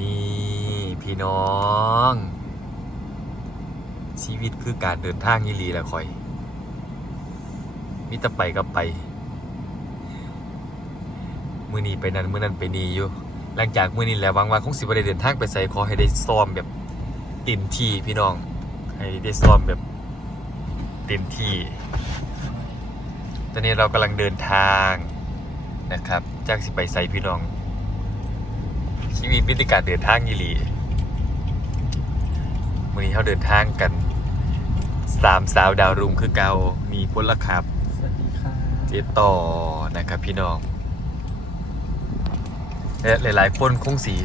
นี่พี่น้อง ชีวิตคือการเดินทางยี่ลีแหละคอยมิตรไปก็ไป มือนี้ไปนั่นมือนั้นไปนี่อยู่ หลังจากมือนี้แล้ววังว่าคงสิบได้เดินทางไปใส่ขอให้ได้ซ้อมแบบเต็มที่พี่น้อง ให้ได้ซ้อมแบบเต็มที่ ตอนนี้เรากำลังเดินทางนะครับจากสิไปใส่พี่น้อง ชีวิตวิธีการเดินทางยี่หลีวันนี้เขาเดินทางกันสามสาวดาวรุ่งคือเกามีพลขับสวัสดีค่ะเจต่อนะครับพี่น้องและหลาย ๆ คนคงสี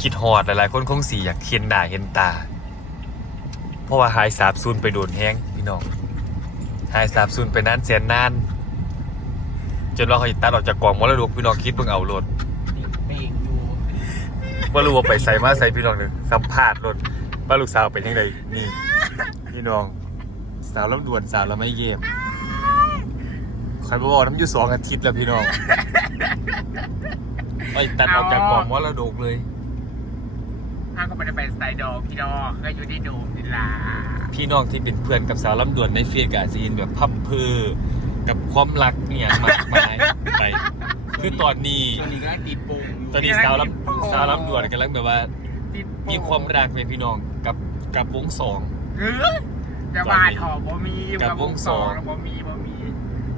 คิดฮอดหลาย ๆ คนคงสีอยากเห็นหน้าเห็นตา เพราะว่าหายสาบสูญไปโดนแห้งพี่น้องหายสาบสูญไปนานแสนนาน จนเราเขาตัดออกจากกองมรดกพี่น้องคิดเบิ่งเอาโลด ติดเบรกอยู่ ว่ารู้ว่าไปใส่มาใส่พี่น้องหนึ่งสัมภาษณ์รถว่าลูกสาวเป็นยังไงนี่พี่น้อง สาวลำดวนสาวลำไม่เยี่ยมใครบอกว่าน้ำอยู่สองอาทิตย์แล้วพี่น้องไปตัดออกจากกล่องมรดกเลยถ้าก็ไม่ได้ไปสไตล์ดอกพี่ดอกก็อยู่ที่โดมนี่ล่ะพี่น้องที่เป็นเพื่อนกับสาวลำดวนในเฟียกบซีนแบบพับเพอกับความรักเนี่ยมากมายไป คือตอนนี้ตอนนี้ก็ติดโป่งตอนนี้สาวลำสาวลำดวนกำลังแบบว่า ติดโป่งมีความรักเป็นพี่น้องกับกับวงสอง เออจะมาถอบ่มีกับวงสองบ่มีบ่มี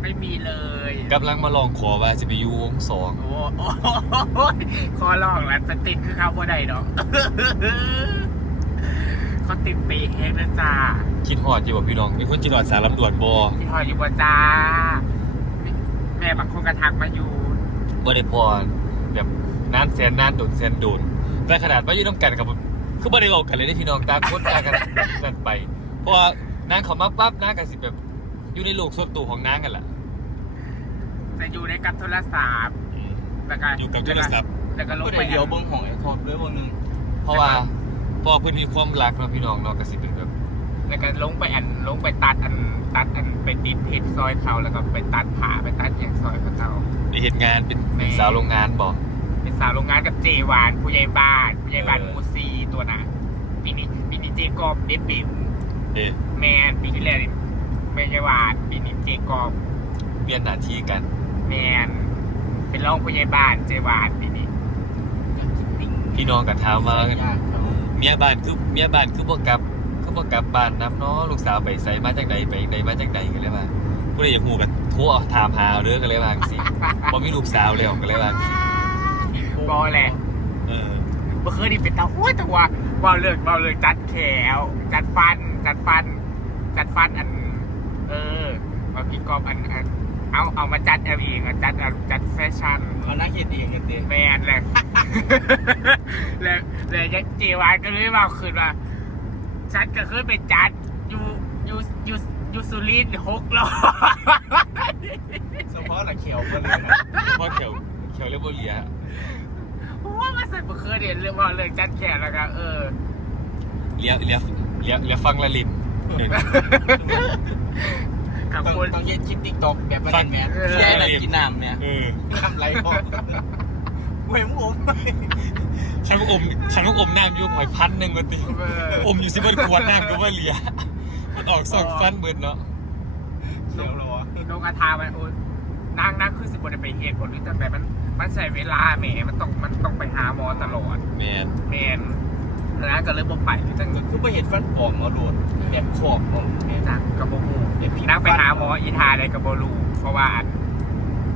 ไม่มีเลยกำลังมาลองขอว่าจะไปอยู่วงสอง โอ้โหคอลองแล้วจะติดคือเขาบ่ได้ดอกเขาติดเปย์เฮดนะจ้าคิดฮอดอยู่บ่พี่น้องมีคนจิรอดสารลำดวนบ่พี่ทอยอยู่บ่จ้าแม่บางคนกระทักมาอยู่ บ่ได้พอแบบนานแสนนานโดนแสนโดนแต่ขนาดว่าอยู่น้ำกันกับคือบ่ได้บอกกันเลยเด้พี่น้องต่างคนต่างกันกันไป เพราะว่านางเขามาปั๊บนางก็สิแบบ อยู่ในโลกส่วนตัวของนางกันล่ะจะอยู่ในกับโทรศัพท์แล้วก็อยู่กับโทรศัพท์แล้วก็ลงก็ไปได้เดียวเบิ้งของไอ้ทอดด้วยวันหนึ่งเพราะว่าพอเพิ่นมีความรักเนาะพี่น้องเนาะก็สิเป็นแบบแล้วก็ลงไปอันลงไปตัดอันตัดอันไปติดเพชรซอยเขาแล้วก็ไปตัดผ่าไปตัดอย่างซอยเขา เจ้าได้เฮ็ดงานเป็นแม่สาวโรงงานบ่เป็นสาวโรงงานกับเจหวานผู้ใหญ่บ้านผู้ใหญ่บ้านเออหมูซีตัวน่ะปีนี้ปีนี้เจกอบเด็ปิ่มเอ๊ะแมนปีที่แล้วนี่แม่ใหญ่หวานปีนี้เจกอบเปลี่ยนหน้าที่กันแมนเป็นรองผู้ใหญ่บ้านเจหวานปีนี้พี่น้องก็ถามว่าญาติเขาเมียบ้านคือเมียบ้านคือบ่กลับคือบ่กลับบ้านนํเนาะลูกสาวไปไสมาจากใดไปใดมาจากใดกันเลยว่า ผู้ใดอยากฮู้ก็โทรถามหาเอาเด้อกันเลยว่าจังซี่บ่มีลูกสาวแล้วกันเลยว่าจังซี่บอแหละเออเมื่อคืนนี่เป็นตาหัวตัวเบาเลิกเบาเลิกจัดแขวจัดฟัน จัดฟัน จัดฟันอัน เออมาพี่กอบอันอันเอาเอามาจัดเอาเองอะจัดเอาจัดแฟชั่นเขานักเขียนเองกันเต้แมนเลยแล้วแล้วยังเจวานก็เลยว่าคืนว่าฉันก็เคยไปจัดอยู่อยู่อยู่อ ยู่สุรินทร์หกล้อเฉพาะละเขียวก็เลยนะพ่อเขียวเขียวเรยบบ่เหลียว่ามาใส่เมื่อคืนเนี่ยเรื่องว่าเรื่องจัดแขวแล้วก็เออเหลียเหลียเหลียเหลียฟังละลินหนึ่งขับต้องคนต้องเย็นคลิปติ๊กต็อกแบบประฟัเด็งนแมนเออแค่ไหนกินน้ำเนี่ยเออทำไรบอกเว้ยมึงอมฉันก็อม ฉันก็อมน้ำอยู่หอยพันหนึงว่าติเอออมอยู่สิบ่ขวดน้ำก็ว่าเหลียมัน ออกสองฟันเบิดเนาะเขียวเหรอวะโดนกระทามันโอ้ยนางนางคือสิบวันไปเหตุผลหรือแต่มันมันใช้เวลาแหมมันต้องมันต้องไปหาหมอตลอดแม่นแมนแล้วก็เลยบอกไปจังก็คือไปเห็นฟันปลอมมาโดนแบบขอบของเนี่ยจังกระโบหูแบบผิดนางไปหาหมออีทาเลยกระโบลูเพราะว่าอัน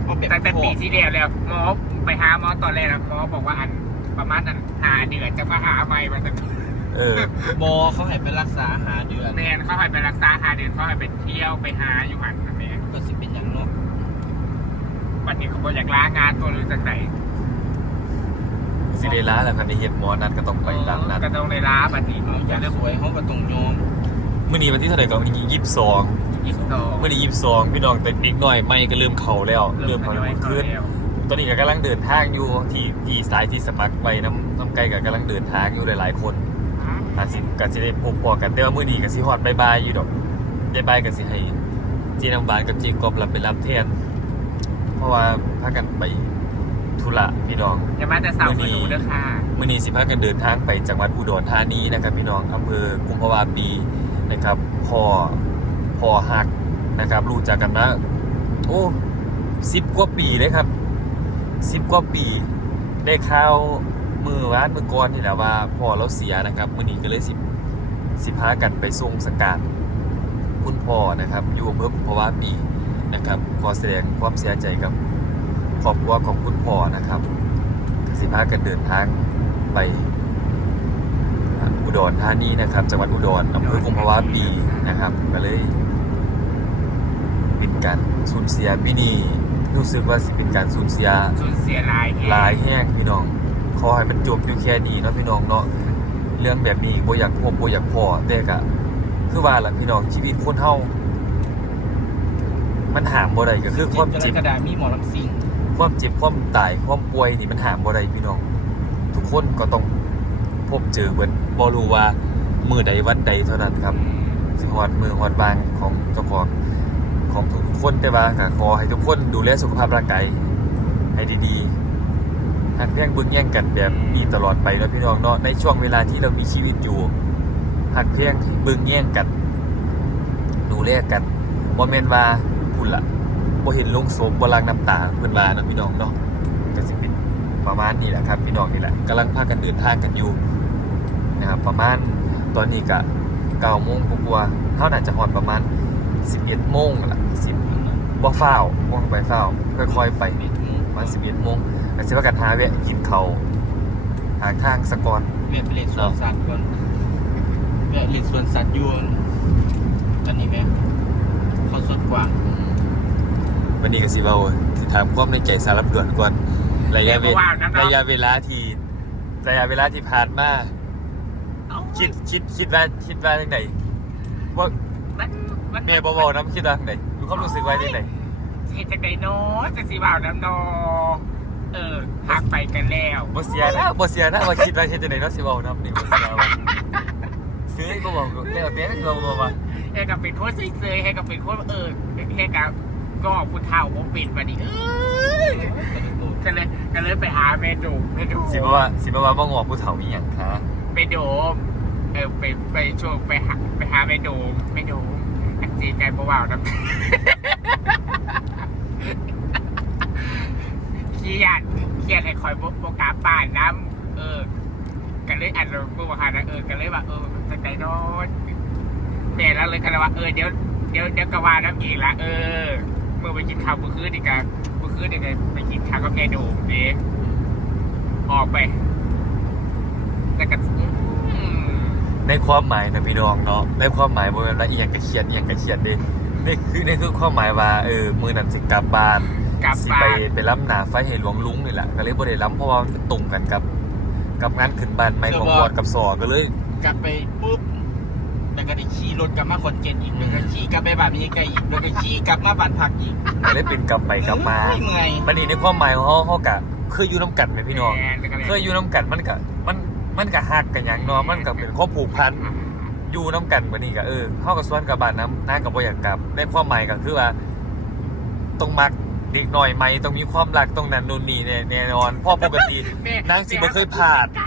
เอาแบบตั้งแต่ขอบปีที่แล้วแล้วหมอไปหาหมอตอนแรกอะหมอบอกว่าอันประมาณนั้นหาเดือนจะมาหาใหม่มาสัก เออบอเขาให้ไปรักษาหาเดือนแมนเขาให้ไปรักษาหาเดือนเขาให้ไปเที่ยวไปหาอยู่หันนะแมนก็สิเป็นอย่างเนาะวันนี้เขาบอกอยากลางานตัวหรือจากไหนสิได้ล้าแหละครับในเฮ็ดหมอนัดก็ต้องไปตามนัดก็ต้องในร้าบันนี้เขาอยากสวยเขาก็ต้องยอมมื้อนี้วันที่เท่าไหร่ก็วันที่22ยี่สิบสองมื่อนี้ยี่สิบสองพี่น้องแต่อีกหน่อยไม่ก็เริ่มเข่าแล้วเริ่มเข่าทยอยขึ้นแล้วตอนนี้ก็กำลังเดินทางอยู่ที่ที่สายที่สมัครไปน้ำน้ำไกลก็กำลังเดินทางอยู่หลายๆคน อาจสิก็สิได้พบพอกันแต่ว่ามื้อนี้ก็สิฮอดบายๆอยู่ดอกบายๆก็สิให้เจีน้ำบานกับจีกอบรับไปรับแทนเพราะว่าพากันไปธุระพี่น้องอย่ามาแต่สาวคือหนูเด้อค่ะมื่อนี้สิพากันเดินทางไปจังหวัดอุดรธานีนะครับ พี่น้องอำเภอกุมภาวาปีนะครับพ่อพ่อหักนะครับ รู้จักกันมาโอ้สิบกว่าปีเลยครับสิบกว่าปีได้ข่าว มือวานมือก่อนนี่แหละว่าพ่อเราเสียนะครับมื่อนี้ก็เลยสิสิพากันไปทรงสกัดคุณพ่อนะครับ อยู่อำเภอกุมภาวาปีนะครับขอแสดงความเสียใจกับครอบครัวของคุณพ่อนะครับสิพากันเดินทางไปอุดรธานีนะครับจังหวัดอุดรอำเภอกุมภาวะปีนะครับ ก็เลยเป็นการสูญเสียปีนี้รู้สึกว่าสิเป็นการสูญเสียสูญเสียหลายแห่งหลายแห้งพี่น้องข อให้มันจบอยู่แค่นี้เนาะพี่น้องเนาะเรื่องแบบนี้บ่อยากพบบ่อยากพอแต่ก็คือว่าล่ะพี่น้องชีวิตคนเฮามันหามบ่ได้ก็คือความกเจ็บระดาษมีหมอลำซิงความเจ็บความตายความป่วยนี่มันหามบ่ได้พี่น้อง ทุกคนก็ต้องพบเจอเบิดบ่รู้ว่ามือใดวันใดเท่านั้นครับสิฮอดมือฮอดบางของเจ้าของของทุกๆคนแต่ว่าก็ขอให้ทุกคนดูแลสุขภาพร่างกายให้ดีๆ หักแย่งเบึงแย่งกันแบบนี้ตลอดไปเนาะพี่น้องเนาะในช่วงเวลาที่เรามีชีวิตอยู่หักเพียงเบึงแย่งกัน ดูแลกันบ่แม่นว่าพุ่นละบ่เห็นลงศพบ่ล้างน้ำตาเพิ่นว่าเนาะพี่น้องเนาะก็สิเป็นประมาณนี้แหละครับ พี่น้องนี่แหละกำลังพากันเดินทางกันอยู่นะครับประมาณตอนนี้ก็9โมงกว่าๆเท่าน่าจะฮอดประมาณ11โมงนั่นล่ะ10บ่ฟ้าวบ่ไปฟ้าวค่อยๆไปนี่ประมาณ11โมง ก็สิว่ากันหาแวะกินข้าวหาทางสะก่อนเวียนไปเล่นสวนสัตว์ก่อนเวียนเล่นสวนสัตว์อยูนอันนี้ไหมเขาสดกว่าวันนี้ก็สิเว้าสิถามความในใจสารบด่วนก่อนระยะเวเรียกว่าน้ำระยะเวลาที่ระยะเวลาที่ผ่านมาคิดคิดคิดว่าคิดว่าจังไดว่ามันมันแม่บ่เว้านํคิดว่าจังไดมีความรู้สึกว่าจังไดเหตุจากใดโน้จะสิบ่าวน้ำโน เออหักไปกันแล้วบ่เสียนะบ่เสียนะว่าคิดว่าเฮ็ดจังไดเนาะสิเว้านํนี่บ่เสียว่าซื้อก็บอกแล้วแต่ก็บ่ว่าเฮกับเป็นโค้ชเซยๆเฮกับเป็นโค้ชเออเฮกับก็คุณเท่าผมปิดมาดิเออก็เลยก็เลยไปหาเมนูเมนูสิบ่ว่าสิบ่ว่าบ่งอกผู้เฒ่ามีหยังคะเมนูเออไปไปช่วงไปหาไปหาเมนูเมนูอันจีใจบ่าวน้ำ เครียดเครียดให้คอยโปกาป่านน้ำเออก็เลยอันกูบอกค่ะนะเออก็เลยว่าเออจากไหนโน้ตแม่แล้วเลยก็เลยว่าเออเดี๋ยวเดี๋ยวเดี๋ยวก็ว่าน้ำอีกละเออ เมื่อไปกินข้าวเมื่อคืนนี่กันเมื่อคืนนี่กันไปกินข้าวกับแม่ดูดีออกไปแต่ก็อืมในความหมายนะพี่น้องเนาะในความหมายบ่แม่นว่าอีหยังก็เครียดอีหยังก็เครียดด้นี่คือนี่คือความหมายว่าเออมือนั้นสิกลับบ้าน กลับสิบ้าไปนไปล้ำหนาไฟให้หลวงลุงนี่แหละก็เลยบ่ได้ล้ำเพราะว่ามันตรงกันกับ กับงานขึ้นบ้านใหม่ของบอดกับสอก็เลย กลับไปปุ๊บแล้วก็ได้ขี่รถกลับมาขอนเกนอีกแล้วก็ขี่กลับไปบ้านมีไกลอีกแล้วก็ขี่กลับมาบ้านพักอีกก็เลยเป็นกลับไปกลับมาเอ้ยเมื่อยบัดนี้ในความหมายของเฮาเฮากะเคยอยู่น้ำกันไหมพี่น้องแม่แล้วก็เลยเคยอยู่น้ำกันมันก็มันมันก็ฮักกันหยังเนาะมันก็เป็นครอบผูกพัน อยู่น้ำกันบัดนี้ก็เออเฮาก็ส่วนกับบ้านน้ำน้าก็บ่อยากกลับในความหมายก็คือว่าต้องมัก เด็กหน่อยไหมต้องมีความรักตรงนั้นนู่นนี่แน่แน่นอนเพราะปกติแม่ นางสิบ่เคยผ่านไกล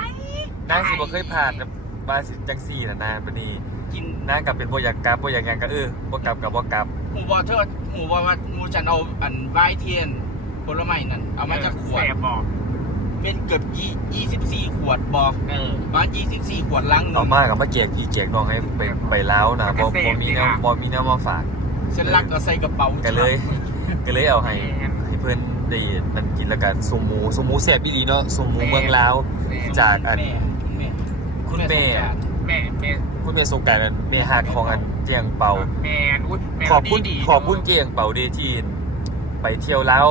นางสิบ่เคยผ่านแบบว่าสิจังซี่น่ะนะบัดนี้กินนางกับเป็นบ่อยากกลับบ่อยากหยังก็เออบ่กลับกับบ่กลับ หมูบอเทอร์หมูบอว่าหมูจันเอาอันใบเทียนผลไม้นั่นเอามาจากขวด แสบบอกเป็นเกือบยี่ยี่สิบสี่ขวดบอกเออประมาณยี่สิบสี่ขวดลังหเอานึ่งมากับมาแจกพี่แจกน้องให้ไปไปแล้วนะบ่บ่มีแนวบ่มีแนวมาฝากเส้นลักก็ใส่กระเป๋าก็เลย ก็เลยเอาให้ให้เพิ่นได้มันกินแล้วกันสมหมูสมหมูแซ่บอีหลีเนาะสมหมูเมืองลาวจากอันแม่แม่คุณแม่แม่แม่คุณแม่สงกรารอันแม่ฮักของอันเจียงเปาแม่อุ้ยแม่ขอบคุณดีๆขอบคุณเจียงเปาเดที่ไปเที่ยวลาว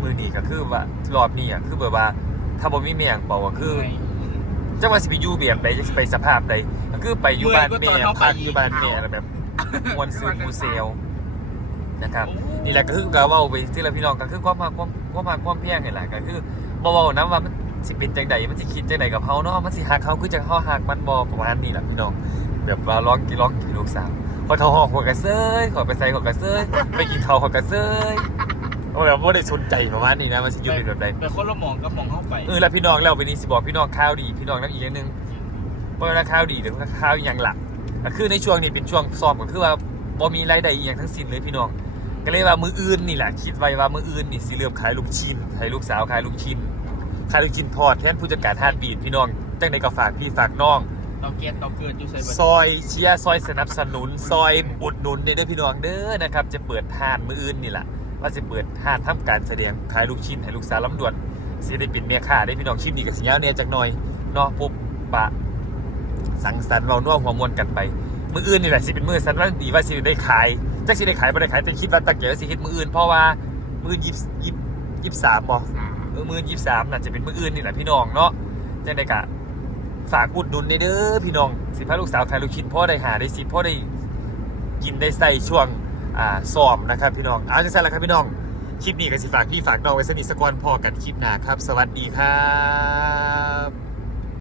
มื้อนี้ก็คือว่ารอบนี้อะคือแบบว่า ถ้าบ่มีแม่งเปาก็คือจังว่าสิไปอยู่แบบใดจะสิไปสภาพใดก็คือไปอยู่บ้านแม่พักอยู่บ้านแม่แล้วแบบมวนซื้อมูเซล นะครับนี่แหละก็คือก็เว้าไปที่ละพี่น้องก็คือความมาความความมาความเพียงนี่แหละก็คือบ่เว้านะว่ามันสิเป็นจังใดมันสิคิดจังใดกับเฮาเนาะมันสิฮักเฮาคือจังเฮาฮักมันบ่ประมาณนี้แหละพี่น้องแบบว่าร้องกินร้องกินลูกสาวพอทาหอกหัวกระเซยขอไปใส่หัวกระเซยไปกินข้าวหัวกระเซยโอ้แบบว่าได้สนใจประมาณนี้นะมันสิอยู่เป็นแบบใดแต่คนละหมองก็มองเข้าไปเออแล้วพี่น้องแล้วไปนี่สิบอกพี่น้องข่าวดีพี่น้องนั่นอีกอย่างนึงเพราะว่าข่าวดีเดี๋ยวข่าวอย่างหลักคือในช่วงนี้เป็นช่วงสอบก็คือว่าบ่มีรายได้อหย่างทั้งสิ้นเลยพี่น้อง ก็เลยว่ามืออื่นนี่แหละคิดไว้ว่ามืออื่นนี่สิเริ่มขายลูกชิ้นให้ลูกสาวขายลูกชิ้นขายลูกชิ้นทอดแทนผู้จัดการห้านปีดพี่น้องจังใดก็ฝากพี่ฝากน้องเราเกียรเราเกิดอยู่ใส่บัตรซอยเชียร์ซอยสนับสนุน ซอยอุดหนุนเด้อพี่น้องเด้อนะครับจะเปิดห้านมืออื่นนี่แหละว่าจะเปิดห้านทำการแสดงขายลูกชิ้นให้ลูกสาวลำดวนสิได้เป็นเมียค่าได้พี่น้องคลิปนี้กับสัญญาเนี่ยจากหน่อยเนาะปุ๊บปะ สังสรรค์เราน่วมหัวมวลกันไปมืออื่นนี่แหละสิเป็นมือสันว่าดีว่าสิได้ขาย จักสิได้ขายบ่ได้ขายแต่คิดว่าตั้งใจว่าสิเฮ็ดมืออื่นเพราะว่ามือยี่สิบยี่สิบสามบ่เออมือยี่สามน่าจะเป็นมืออื่นนี่แหละพี่น้องเนาะจังได้กะฝากอุดหนุนในเด้อพี่น้องสิพาลูกสาวขายลูกชิ้นพ่อได้หาได้สิพ่อได้กินได้ใส่ช่วงอ่าซ้อมนะครับพี่น้องเอาจังซั่นละครับพี่น้องคลิปนี้ก็สิฝากพี่ฝากน้องไว้สนิทสกอนพอกันคลิปหน้าครับ สวัสดีครับ